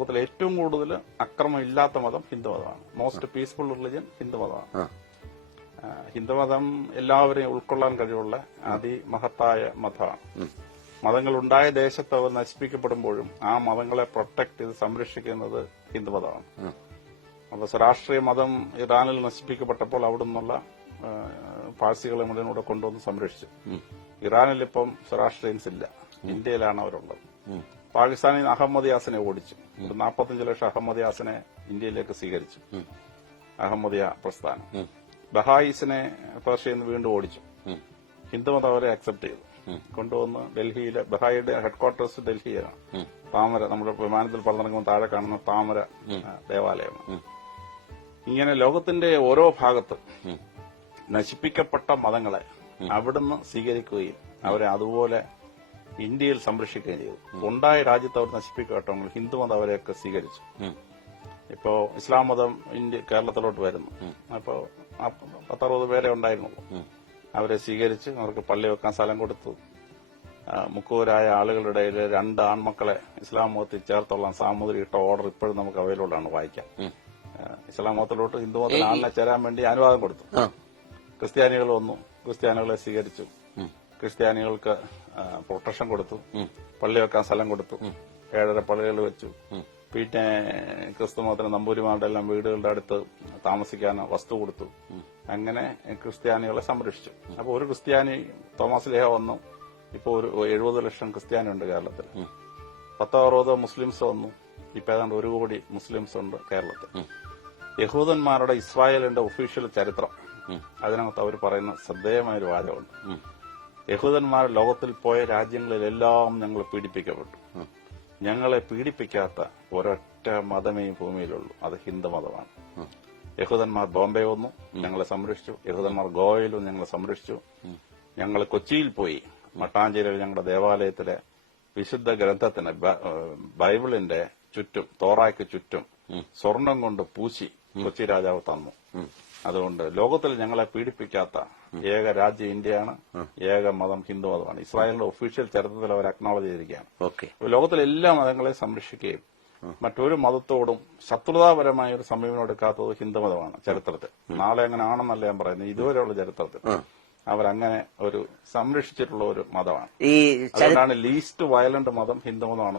ലോകത്തിലെ ഏറ്റവും കൂടുതൽ അക്രമം ഇല്ലാത്ത മതം ഹിന്ദുമതമാണ്. മോസ്റ്റ് പീസ്ഫുൾ റിലിജൻ ഹിന്ദുമതമാണ്. ഹിന്ദുമതം എല്ലാവരെയും ഉൾക്കൊള്ളാൻ കഴിവുള്ള അതിമഹത്തായ മതമാണ്. മതങ്ങൾ ഉണ്ടായ ദേശത്ത് അവർ നശിപ്പിക്കപ്പെടുമ്പോഴും ആ മതങ്ങളെ പ്രൊട്ടക്ട് ചെയ്ത് സംരക്ഷിക്കുന്നത് ഹിന്ദുമതമാണ്. അപ്പൊ സ്വരാഷ്ട്രീയ മതം ഇറാനിൽ നശിപ്പിക്കപ്പെട്ടപ്പോൾ അവിടെ നിന്നുള്ള പാഴ്സികളെ മുഴുവൻ കൂടെ കൊണ്ടുവന്ന് സംരക്ഷിച്ചു. ഇറാനിൽ ഇപ്പം സ്വരാഷ്ട്രീയൻസ് ഇല്ല, ഇന്ത്യയിലാണ് അവരുള്ളത്. പാകിസ്ഥാനിൽ അഹമ്മദിയാസിനെ ഓടിച്ചു. 45 ലക്ഷം അഹമ്മദിയാസിനെ ഇന്ത്യയിലേക്ക് സ്വീകരിച്ചു. അഹമ്മദിയ പ്രസ്ഥാനം. ബഹായിസിനെ പേർഷ്യയിൽ നിന്ന് വീണ്ടും ഓടിച്ചു. ഹിന്ദുമതം അവരെ അക്സെപ്റ്റ് ചെയ്തു, കൊണ്ടുവന്ന് ഡൽഹിയിലെ ബഹായിയുടെ ഹെഡ്ക്വാർട്ടേഴ്സ് ഡൽഹിയിലാണ്. താമര, നമ്മുടെ വിമാനത്തിൽ പറന്നിറങ്ങുമ്പോൾ താഴെ കാണുന്ന താമര ദേവാലയമാണ്. ഇങ്ങനെ ലോകത്തിന്റെ ഓരോ ഭാഗത്ത് നശിപ്പിക്കപ്പെട്ട മതങ്ങളെ അവിടുന്ന് സ്വീകരിക്കുകയും അവരെ അതുപോലെ ഇന്ത്യയിൽ സംരക്ഷിക്കുകയും ചെയ്തു. ഉണ്ടായ രാജ്യത്ത് അവർ നശിപ്പിക്കപ്പെട്ടവങ്ങൾ ഹിന്ദുമതം അവരെയൊക്കെ സ്വീകരിച്ചു. ഇപ്പോ ഇസ്ലാം മതം കേരളത്തിലോട്ട് വരുന്നു. അപ്പോ 10-60 പേരെ ഉണ്ടായിരുന്നുള്ളൂ. അവരെ സ്വീകരിച്ച് അവർക്ക് പള്ളി വെക്കാൻ സ്ഥലം കൊടുത്തു. മുക്കൂരായ ആളുകളുടെ ഇടയിൽ 2 ആൺമക്കളെ ഇസ്ലാം മതത്തിൽ ചേർത്തുള്ള സാമൂതിരി ഇട്ട ഓർഡർ ഇപ്പോഴും നമുക്ക് അവൈലബിൾ ആണ്, വായിക്കാം. ഇസ്ലാം മതത്തിലോട്ട് ഹിന്ദുമതത്തിൽ ആളിനെ ചേരാൻ വേണ്ടി അനുവാദം കൊടുത്തു. ക്രിസ്ത്യാനികൾ വന്നു, ക്രിസ്ത്യാനികളെ സ്വീകരിച്ചു. ക്രിസ്ത്യാനികൾക്ക് പ്രൊട്ടക്ഷൻ കൊടുത്തു, പള്ളി വെക്കാൻ സ്ഥലം കൊടുത്തു, 7.5 പള്ളികൾ വെച്ചു. പിന്നെ ക്രിസ്തു മതത്തിന് നമ്പൂരിമാരുടെ എല്ലാം വീടുകളുടെ അടുത്ത് താമസിക്കാൻ വസ്തു കൊടുത്തു. അങ്ങനെ ക്രിസ്ത്യാനികളെ സംരക്ഷിച്ചു. അപ്പൊ ഒരു ക്രിസ്ത്യാനി തോമസ് ലേഹ വന്നു. ഇപ്പൊ ഒരു 70 ലക്ഷം ക്രിസ്ത്യാനി ഉണ്ട് കേരളത്തിൽ. 10-60 മുസ്ലിംസ് വന്നു. ഇപ്പൊ ഏതാണ്ട് 1 കോടി മുസ്ലിംസ് ഉണ്ട് കേരളത്തിൽ. യഹൂദന്മാരുടെ ഇസ്രായേലിന്റെ ഒഫീഷ്യൽ ചരിത്രം, അതിനകത്ത് അവർ പറയുന്ന ശ്രദ്ധേയമായൊരു വാചകമുണ്ട്. യഹൂദന്മാർ ലോകത്തിൽ പോയ രാജ്യങ്ങളിലെല്ലാം ഞങ്ങൾ പീഡിപ്പിക്കപ്പെട്ടു. ഞങ്ങളെ പീഡിപ്പിക്കാത്ത ഒരൊറ്റ മതമേ ഭൂമിയിലുള്ളൂ, അത് ഹിന്ദുമതമാണ്. യഹൂദന്മാർ ബോംബെ വന്നു, ഞങ്ങളെ സംരക്ഷിച്ചു. യഹൂദന്മാർ ഗോവയിലും ഞങ്ങളെ സംരക്ഷിച്ചു. ഞങ്ങൾ കൊച്ചിയിൽ പോയി മട്ടാഞ്ചേരിയിൽ ഞങ്ങളുടെ ദേവാലയത്തിലെ വിശുദ്ധ ഗ്രന്ഥത്തിന്, ബൈബിളിന്റെ ചുറ്റും, തോറായ്ക്ക് ചുറ്റും സ്വർണം കൊണ്ട് പൂശി കൊച്ചി രാജാവ് തന്നു. അതുകൊണ്ട് ലോകത്തിൽ ഞങ്ങളെ പീഡിപ്പിക്കാത്ത ഏക രാജ്യം ഇന്ത്യയാണ്, ഏക മതം ഹിന്ദുമതമാണ്. ഇസ്രായേലിന്റെ ഒഫീഷ്യൽ ചരിത്രത്തിൽ അവർ അക്നോളജ് ചെയ്തിരിക്കുകയാണ്. ലോകത്തിലെ എല്ലാ മതങ്ങളെയും സംരക്ഷിക്കുകയും മറ്റൊരു മതത്തോടും ശത്രുതാപരമായ ഒരു സമീപനം എടുക്കാത്തത് ഹിന്ദുമതമാണ് ചരിത്രത്തിൽ. നാളെ അങ്ങനെ ആണെന്നല്ല ഞാൻ പറയുന്നത്, ഇതുവരെയുള്ള ചരിത്രത്തിൽ അവരങ്ങനെ ഒരു സംരക്ഷിച്ചിട്ടുള്ള ഒരു മതമാണ്. അതുകൊണ്ടാണ് ലീസ്റ്റ് വയലന്റ് മതം ഹിന്ദുമതമാണ്.